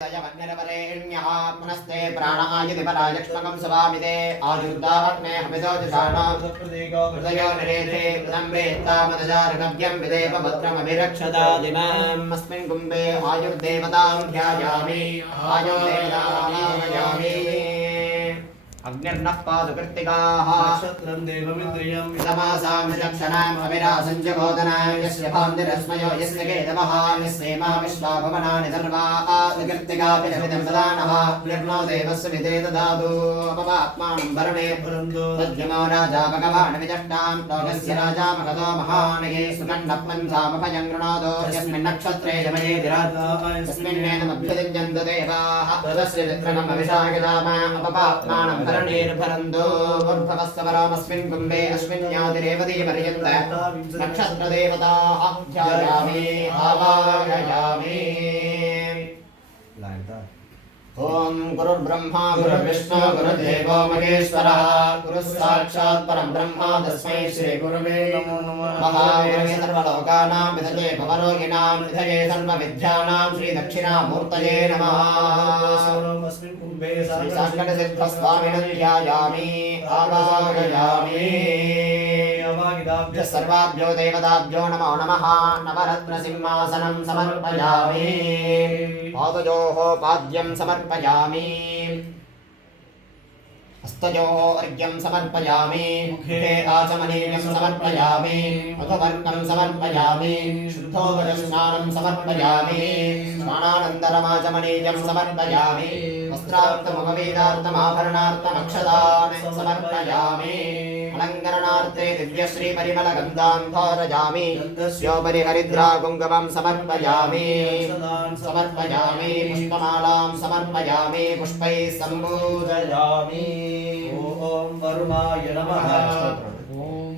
यवन्यरवरेण्यः पुनस्ते प्राणायति परायक्ष्मकं सवामिते आयुर्दाग्ने हमितो जषाणो हृदयो निरेथे प्रदम्बेत्तामदजारगव्यं विदेव भद्रमभिरक्षता दिमाम् अस्मिन् कुम्भे आयुर्देवतां ध्यायामि आयुर्देवतां अग्निर्नः पादकृत्तिकाः नक्षत्रं देवमिन्द्रियं समासां विचक्षणाम् अविरासं च गोदनां यस्य भान्तिरस्मयो यस्य केतवः यस्येमा विश्वा भवनानि सर्वाकृत्तिकाभिरमिदं ददानः निर्णो देवस्य विदे ददातु अपवात्मानं वरुणे पुरन्दो तद्यमो राजा भगवान् विचष्टां लोकस्य राजा महतो महानये सुगण्डः पञ्चामभयं गृणोदो यस्मिन् नक्षत्रे जमयेति राजा यस्मिन्नेनमभ्युदिञ्जन्तु देवाः तदस्य चित्रणम् अविशाखितामा अपवात्मानं निर्भरन्दो भूर्भवस्वरमस्मिन् कुम्भे अस्मिन्यादिरेवती पर्यन्त नक्षत्रदेवताः ध्यायामि आवाहयामि। ओम गुरुर्ब्रह्मा गुरुर्विष्णु गुरुर्देवो महेश्वरः गुरुः साक्षात् परं ब्रह्म तस्मै श्री गुरुवे नमो नमः। महावीरये सर्वलोकानां विधये भवरोगिणां विधये सर्वविद्यानां श्री दक्षिणामूर्तये नमः। अस्मिन् कुम्भे श्रीसाष्टकसिद्धस्वामिनं ध्यायामि आवाहयामि। सर्वाभ्यो देवताभ्यो नमो नमः। नवरत्नसिंहासनं समर्पयामि पादयोः पाद्यं समर्पयामि हस्तयोः अर्घ्यं समर्पयामि मुखे आचमनीयं समर्पयामि मधुवर्णं समर्पयामि शुद्धोदकस्नानं समर्पयामि स्नानानन्तरमाचमनीयं समर्पयामि वस्त्रार्थमुपवीतार्थमाभरणार्थमक्षतान् समर्पयामि अलङ्करणार्थे दिव्यश्रीपरिमलगन्धां धारयामि योपरि हरिद्रा कुङ्कुमं समर्पयामि पुष्पमालां समर्पयामि पुष्पैः सम्पूजयामि। ओम वरुणाय नमः। ओम